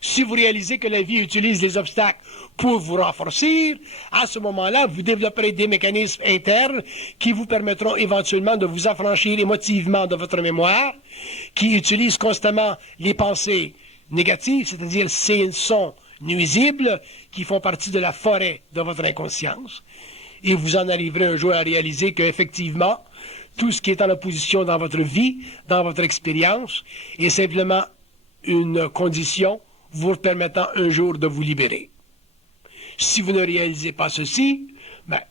Si vous réalisez que la vie utilise les obstacles pour vous renforcer, à ce moment-là, vous développerez des mécanismes internes qui vous permettront éventuellement de vous affranchir émotivement de votre mémoire, qui utilise constamment les pensées négatives, c'est-à-dire ces sons nuisibles qui font partie de la forêt de votre inconscience. Et vous en arriverez un jour à réaliser qu'effectivement, tout ce qui est en opposition dans votre vie, dans votre expérience, est simplement une condition vous permettant un jour de vous libérer. Si vous ne réalisez pas ceci,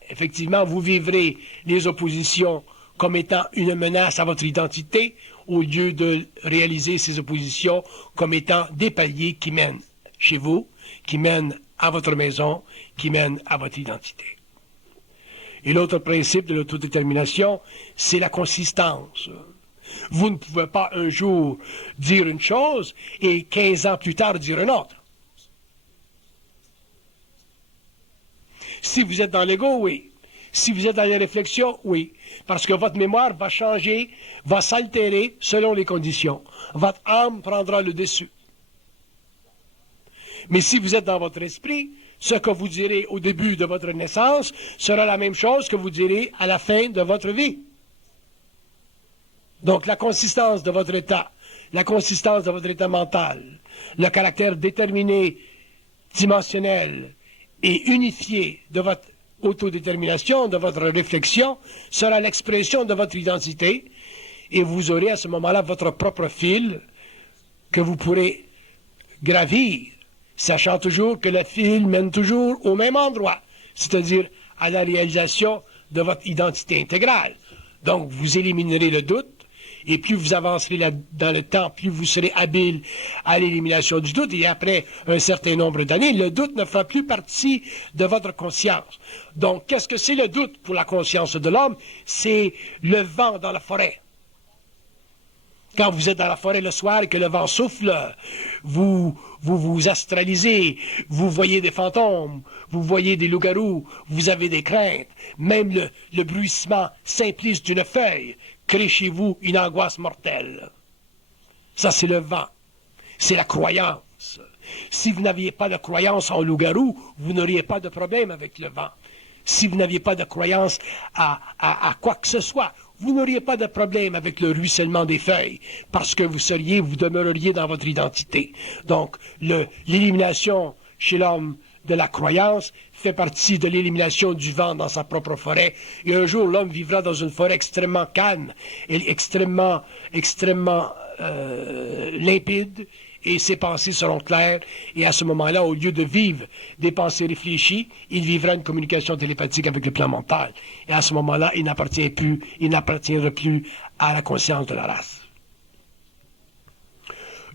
effectivement, vous vivrez les oppositions comme étant une menace à votre identité, au lieu de réaliser ces oppositions comme étant des paliers qui mènent chez vous, qui mènent à votre maison, qui mènent à votre identité. Et l'autre principe de l'autodétermination, c'est la consistance. Vous ne pouvez pas un jour dire une chose et 15 ans plus tard dire une autre. Si vous êtes dans l'ego, oui. Si vous êtes dans les réflexions, oui. Parce que votre mémoire va changer, va s'altérer selon les conditions. Votre âme prendra le dessus. Mais si vous êtes dans votre esprit, ce que vous direz au début de votre naissance sera la même chose que vous direz à la fin de votre vie. Donc la consistance de votre état, la consistance de votre état mental, le caractère déterminé, dimensionnel et unifié de votre autodétermination, de votre réflexion, sera l'expression de votre identité, et vous aurez à ce moment-là votre propre fil que vous pourrez gravir, sachant toujours que le fil mène toujours au même endroit, c'est-à-dire à la réalisation de votre identité intégrale. Donc vous éliminerez le doute, et plus vous avancerez dans le temps, plus vous serez habile à l'élimination du doute. Et après un certain nombre d'années, le doute ne fera plus partie de votre conscience. Donc, qu'est-ce que c'est le doute pour la conscience de l'homme? C'est le vent dans la forêt. Quand vous êtes dans la forêt le soir et que le vent souffle, vous astralisez, vous voyez des fantômes, vous voyez des loups-garous, vous avez des craintes. Même le bruissement simpliste d'une feuille crée chez vous une angoisse mortelle. Ça, c'est le vent. C'est la croyance. Si vous n'aviez pas de croyance en loup-garou, vous n'auriez pas de problème avec le vent. Si vous n'aviez pas de croyance à quoi que ce soit, vous n'auriez pas de problème avec le ruissellement des feuilles, parce que vous demeureriez dans votre identité. Donc, l'élimination chez l'homme de la croyance fait partie de l'élimination du vent dans sa propre forêt. Et un jour, l'homme vivra dans une forêt extrêmement calme et extrêmement limpide, et ses pensées seront claires, et à ce moment-là, au lieu de vivre des pensées réfléchies, il vivra une communication télépathique avec le plan mental. Et à ce moment-là, il n'appartiendra plus à la conscience de la race.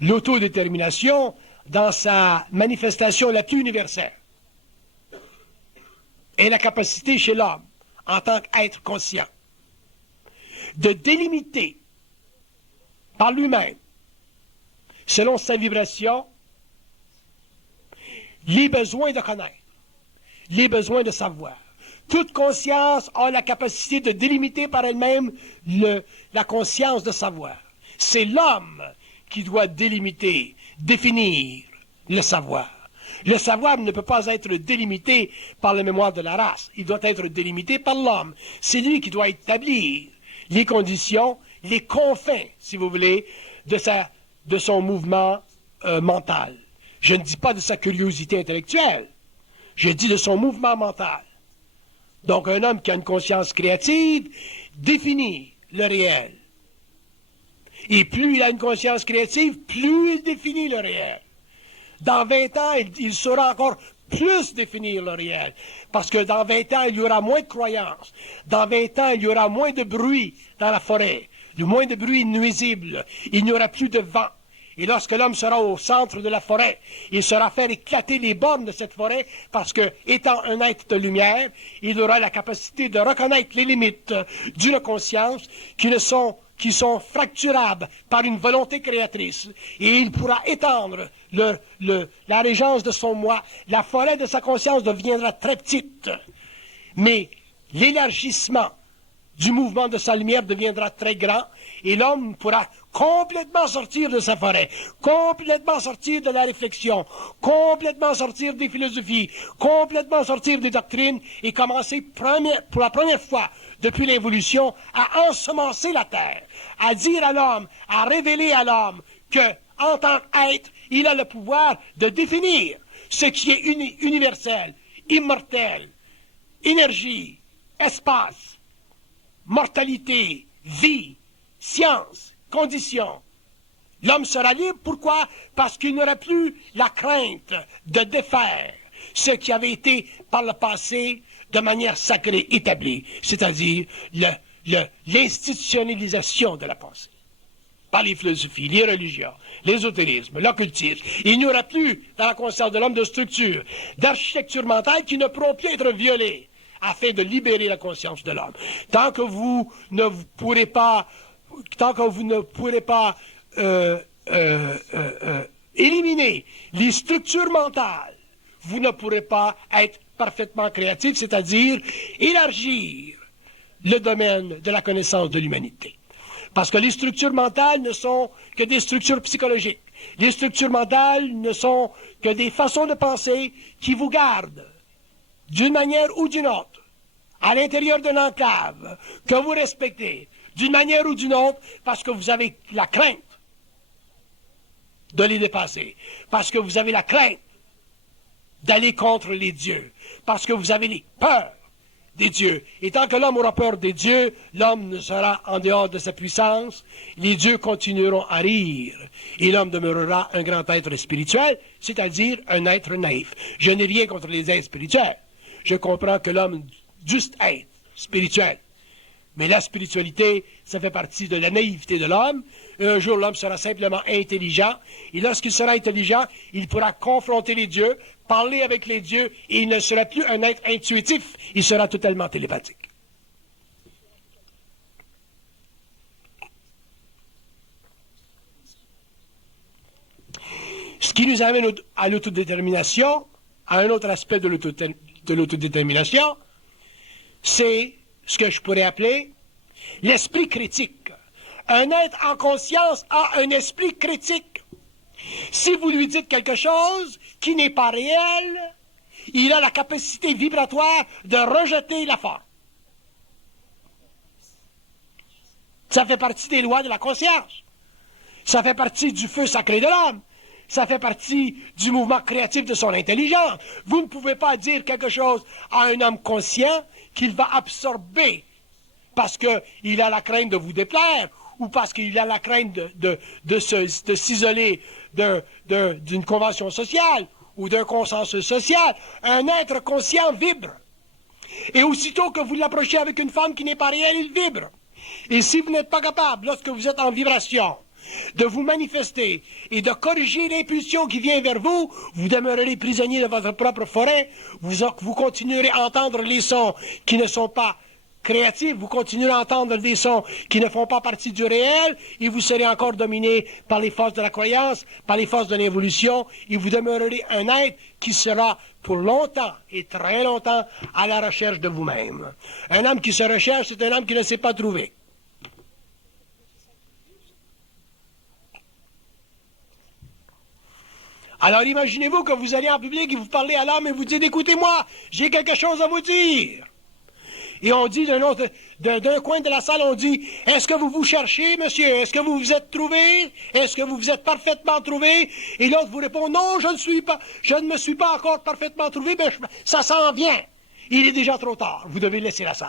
L'autodétermination, dans sa manifestation la plus universelle, est la capacité chez l'homme, en tant qu'être conscient, de délimiter par lui-même, selon sa vibration, les besoins de connaître, les besoins de savoir. Toute conscience a la capacité de délimiter par elle-même la conscience de savoir. C'est l'homme qui doit délimiter, définir le savoir. Le savoir ne peut pas être délimité par la mémoire de la race. Il doit être délimité par l'homme. C'est lui qui doit établir les conditions, les confins, si vous voulez, de son mouvement mental. Je ne dis pas de sa curiosité intellectuelle. Je dis de son mouvement mental. Donc, un homme qui a une conscience créative définit le réel. Et plus il a une conscience créative, plus il définit le réel. Dans 20 ans, il saura encore plus définir le réel. Parce que dans 20 ans, il y aura moins de croyances. Dans 20 ans, il y aura moins de bruit dans la forêt. Moins de bruit nuisible. Il n'y aura plus de vent. Et lorsque l'homme sera au centre de la forêt, il saura faire éclater les bornes de cette forêt parce que, étant un être de lumière, il aura la capacité de reconnaître les limites d'une conscience qui sont fracturables par une volonté créatrice. Et il pourra étendre la régence de son moi, la forêt de sa conscience deviendra très petite. Mais l'élargissement du mouvement de sa lumière deviendra très grand et l'homme pourra complètement sortir de sa forêt, complètement sortir de la réflexion, complètement sortir des philosophies, complètement sortir des doctrines et commencer pour la première fois depuis l'évolution à ensemencer la terre, à dire à l'homme, à révéler à l'homme que, en tant qu'être, il a le pouvoir de définir ce qui est universel, immortel, énergie, espace, mortalité, vie, science, conditions. L'homme sera libre, pourquoi? Parce qu'il n'aura plus la crainte de défaire ce qui avait été par le passé de manière sacrée établie, c'est-à-dire l'institutionnalisation de la pensée. Par les philosophies, les religions, l'ésotérisme, l'occultisme. Il n'y aura plus dans la conscience de l'homme de structure, d'architecture mentale qui ne pourront plus être violées afin de libérer la conscience de l'homme. Tant que vous ne pourrez pas éliminer les structures mentales, vous ne pourrez pas être parfaitement créatif, c'est-à-dire élargir le domaine de la connaissance de l'humanité. Parce que les structures mentales ne sont que des structures psychologiques. Les structures mentales ne sont que des façons de penser qui vous gardent, d'une manière ou d'une autre, à l'intérieur d'une enclave, que vous respectez, d'une manière ou d'une autre, parce que vous avez la crainte de les dépasser, parce que vous avez la crainte d'aller contre les dieux, parce que vous avez les peurs des dieux. Et tant que l'homme aura peur des dieux, l'homme ne sera en dehors de sa puissance, les dieux continueront à rire, et l'homme demeurera un grand être spirituel, c'est-à-dire un être naïf. Je n'ai rien contre les êtres spirituels. Je comprends que l'homme juste être spirituel. Mais la spiritualité, ça fait partie de la naïveté de l'homme. Un jour, l'homme sera simplement intelligent. Et lorsqu'il sera intelligent, il pourra confronter les dieux, parler avec les dieux, et il ne sera plus un être intuitif. Il sera totalement télépathique. Ce qui nous amène à l'autodétermination, à un autre aspect de l'autodétermination, c'est ce que je pourrais appeler l'esprit critique. Un être en conscience a un esprit critique. Si vous lui dites quelque chose qui n'est pas réel, il a la capacité vibratoire de rejeter la forme. Ça fait partie des lois de la conscience. Ça fait partie du feu sacré de l'homme. Ça fait partie du mouvement créatif de son intelligence. Vous ne pouvez pas dire quelque chose à un homme conscient qu'il va absorber parce qu'il a la crainte de vous déplaire ou parce qu'il a la crainte de s'isoler d'une convention sociale ou d'un consensus social. Un être conscient vibre. Et aussitôt que vous l'approchez avec une forme qui n'est pas réelle, il vibre. Et si vous n'êtes pas capable, lorsque vous êtes en vibration, de vous manifester et de corriger l'impulsion qui vient vers vous, vous demeurerez prisonnier de votre propre forêt, vous continuerez à entendre les sons qui ne sont pas créatifs, vous continuerez à entendre des sons qui ne font pas partie du réel, et vous serez encore dominé par les forces de la croyance, par les forces de l'évolution, et vous demeurerez un être qui sera pour longtemps et très longtemps à la recherche de vous-même. Un homme qui se recherche, c'est un homme qui ne s'est pas trouvé. Alors imaginez-vous que vous allez en public et vous parlez à l'homme et vous dites « Écoutez-moi, j'ai quelque chose à vous dire ». Et on dit d'un coin de la salle, on dit « Est-ce que vous vous cherchez, monsieur? Est-ce que vous vous êtes trouvé? Est-ce que vous vous êtes parfaitement trouvé? » Et l'autre vous répond « Non, je ne me suis pas encore parfaitement trouvé, mais ça s'en vient. Il est déjà trop tard, vous devez laisser la salle. »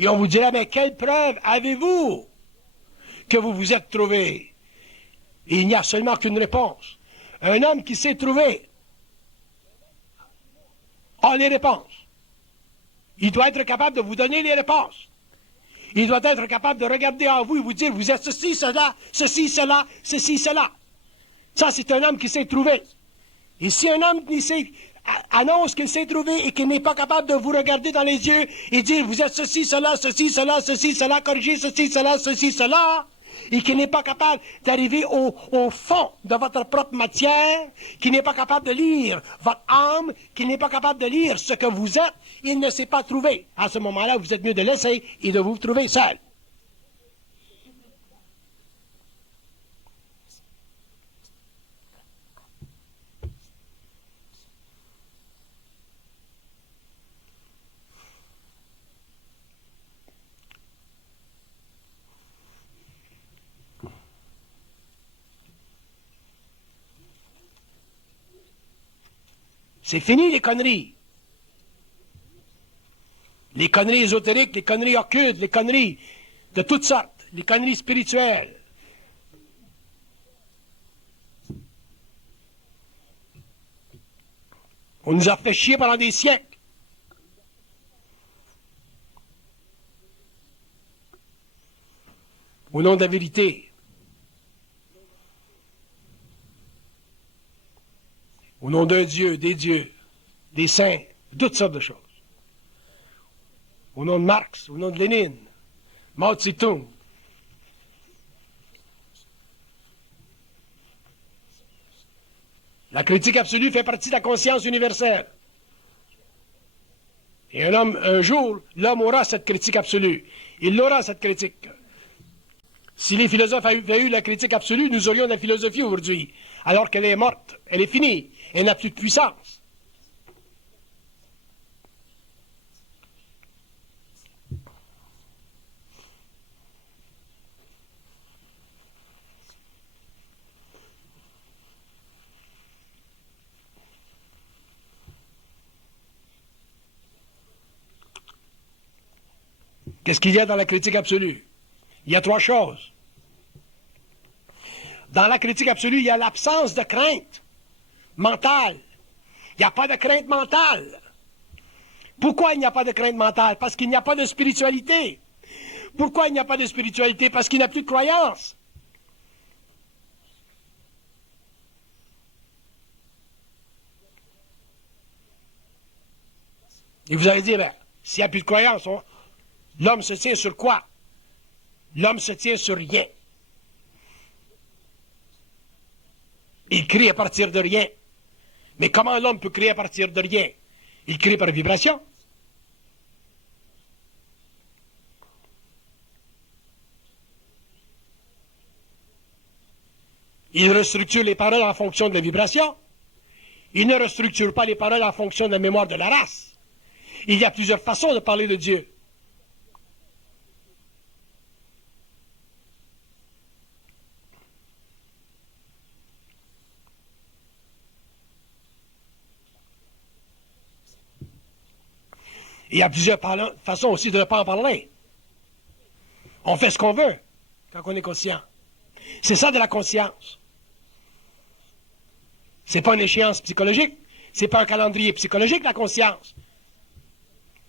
Et on vous dira, mais quelle preuve avez-vous que vous vous êtes trouvé? Et il n'y a seulement qu'une réponse. Un homme qui s'est trouvé a les réponses. Il doit être capable de vous donner les réponses. Il doit être capable de regarder en vous et vous dire, vous êtes ceci, cela, ceci, cela, ceci, cela. Ça, c'est un homme qui s'est trouvé. Et si un homme qui s'est annonce qu'il s'est trouvé et qu'il n'est pas capable de vous regarder dans les yeux et dire vous êtes ceci, cela, corriger ceci, cela, et qui n'est pas capable d'arriver au fond de votre propre matière, qui n'est pas capable de lire votre âme, qui n'est pas capable de lire ce que vous êtes, il ne s'est pas trouvé. À ce moment-là, vous êtes mieux de laisser et de vous trouver seul. C'est fini les conneries. Les conneries ésotériques, les conneries occultes, les conneries de toutes sortes, les conneries spirituelles. On nous a fait chier pendant des siècles. Au nom de la vérité. Au nom d'un Dieu, des saints, toutes sortes de choses. Au nom de Marx, au nom de Lénine, Mao Tse-tung. La critique absolue fait partie de la conscience universelle. Et un jour, l'homme aura cette critique absolue. Il l'aura, cette critique. Si les philosophes avaient eu la critique absolue, nous aurions la philosophie aujourd'hui. Alors qu'elle est morte, elle est finie. Elle n'a plus de puissance. Qu'est-ce qu'il y a dans la critique absolue? Il y a trois choses. Dans la critique absolue, il y a l'absence de crainte mentale. Il n'y a pas de crainte mentale. Pourquoi il n'y a pas de crainte mentale? Parce qu'il n'y a pas de spiritualité. Pourquoi il n'y a pas de spiritualité? Parce qu'il n'y a plus de croyance. Et vous allez dire, ben, s'il n'y a plus de croyance, l'homme se tient sur quoi? L'homme se tient sur rien. Il crée à partir de rien. Mais comment l'homme peut créer à partir de rien? Il crée par vibration. Il restructure les paroles en fonction de la vibration. Il ne restructure pas les paroles en fonction de la mémoire de la race. Il y a plusieurs façons de parler de Dieu. Il y a plusieurs façons aussi de ne pas en parler. On fait ce qu'on veut quand on est conscient. C'est ça de la conscience. C'est pas une échéance psychologique. C'est pas un calendrier psychologique, la conscience.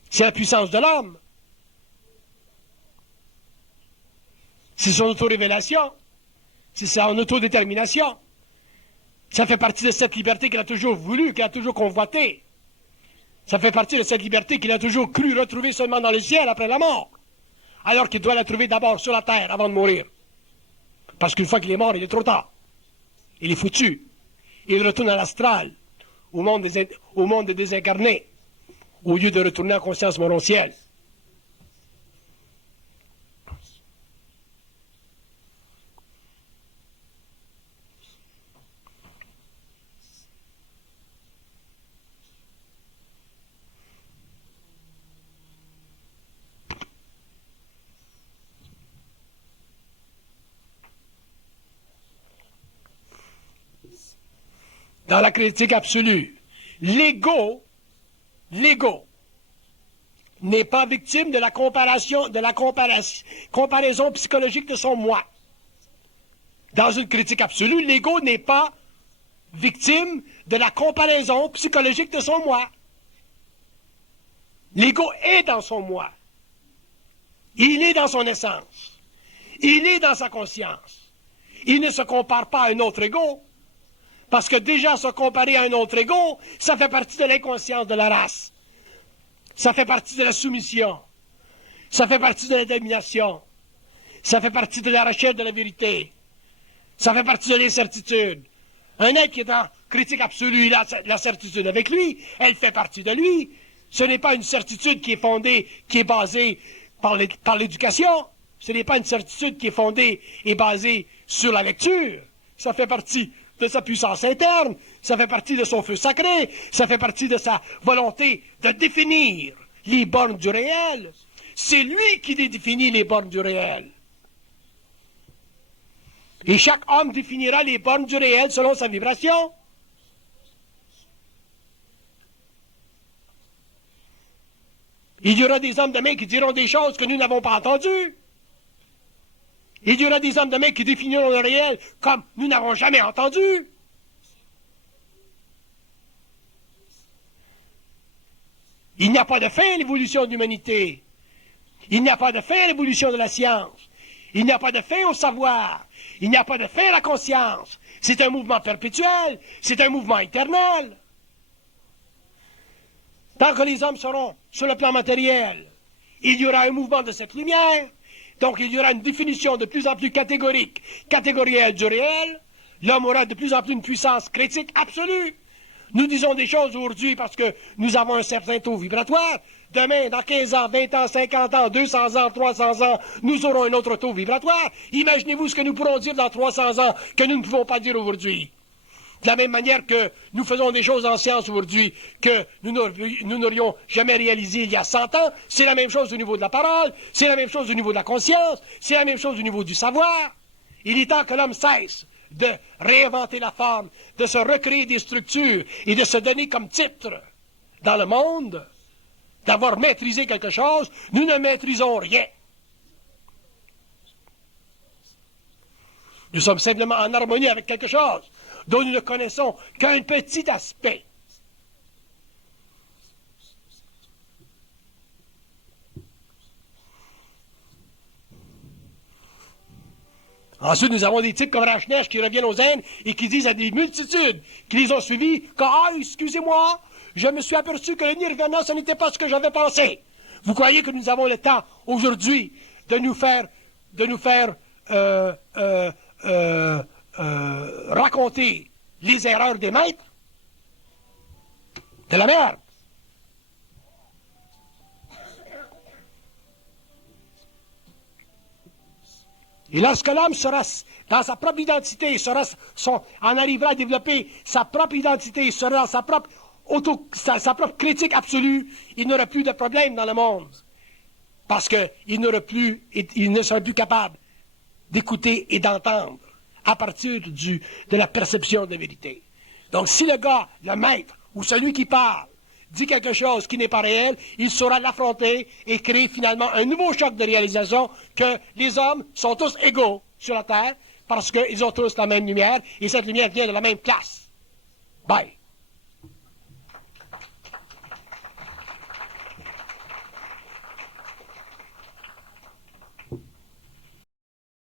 C'est la puissance de l'homme. C'est son auto-révélation. C'est son autodétermination. Ça fait partie de cette liberté qu'il a toujours voulu, qu'il a toujours convoité. Ça fait partie de cette liberté qu'il a toujours cru retrouver seulement dans le ciel après la mort. Alors qu'il doit la trouver d'abord sur la terre avant de mourir. Parce qu'une fois qu'il est mort, il est trop tard. Il est foutu. Il retourne à l'astral, au monde des désincarnés, au lieu de retourner en conscience morontielle. Dans la critique absolue, l'ego n'est pas victime de la comparaison psychologique de son moi. Dans une critique absolue, l'ego n'est pas victime de la comparaison psychologique de son moi. L'ego est dans son moi. Il est dans son essence. Il est dans sa conscience. Il ne se compare pas à un autre ego. Parce que déjà se comparer à un autre ego, ça fait partie de l'inconscience de la race. Ça fait partie de la soumission. Ça fait partie de la domination. Ça fait partie de la recherche de la vérité. Ça fait partie de l'incertitude. Un être qui est en critique absolue, il a la certitude avec lui, elle fait partie de lui. Ce n'est pas une certitude qui est fondée, qui est basée par l'éducation. Ce n'est pas une certitude qui est fondée et basée sur la lecture. Ça fait partie de sa puissance interne, ça fait partie de son feu sacré, ça fait partie de sa volonté de définir les bornes du réel. C'est lui qui définit les bornes du réel. Et chaque homme définira les bornes du réel selon sa vibration. Il y aura des hommes demain qui diront des choses que nous n'avons pas entendues. Il y aura des hommes demain qui définiront le réel comme nous n'avons jamais entendu. Il n'y a pas de fin à l'évolution de l'humanité. Il n'y a pas de fin à l'évolution de la science. Il n'y a pas de fin au savoir. Il n'y a pas de fin à la conscience. C'est un mouvement perpétuel. C'est un mouvement éternel. Tant que les hommes seront sur le plan matériel, il y aura un mouvement de cette lumière. Donc il y aura une définition de plus en plus catégorique, catégorielle du réel. L'homme aura de plus en plus une puissance critique absolue. Nous disons des choses aujourd'hui parce que nous avons un certain taux vibratoire. Demain, dans 15 ans, 20 ans, 50 ans, 200 ans, 300 ans, nous aurons un autre taux vibratoire. Imaginez-vous ce que nous pourrons dire dans 300 ans que nous ne pouvons pas dire aujourd'hui. De la même manière que nous faisons des choses en science aujourd'hui que nous n'aurions jamais réalisées il y a 100 ans, c'est la même chose au niveau de la parole, c'est la même chose au niveau de la conscience, c'est la même chose au niveau du savoir. Il est temps que l'homme cesse de réinventer la forme, de se recréer des structures et de se donner comme titre dans le monde, d'avoir maîtrisé quelque chose. Nous ne maîtrisons rien. Nous sommes simplement en harmonie avec quelque chose dont nous ne connaissons qu'un petit aspect. Ensuite, nous avons des types comme Rachnesh qui reviennent aux Indes et qui disent à des multitudes qui les ont suivis que « Ah, excusez-moi, je me suis aperçu que le nirvana, ce n'était pas ce que j'avais pensé. » Vous croyez que nous avons le temps aujourd'hui de nous faire raconter les erreurs des maîtres? De la merde. Et lorsque l'homme sera dans sa propre identité, en arrivera à développer sa propre identité, sera dans sa propre critique absolue, il n'aura plus de problème dans le monde. Parce qu'il ne sera plus capable d'écouter et d'entendre à partir de la perception de la vérité. Donc si le gars, le maître, ou celui qui parle, dit quelque chose qui n'est pas réel, il saura l'affronter et créer finalement un nouveau choc de réalisation que les hommes sont tous égaux sur la Terre parce qu'ils ont tous la même lumière et cette lumière vient de la même place. Bye.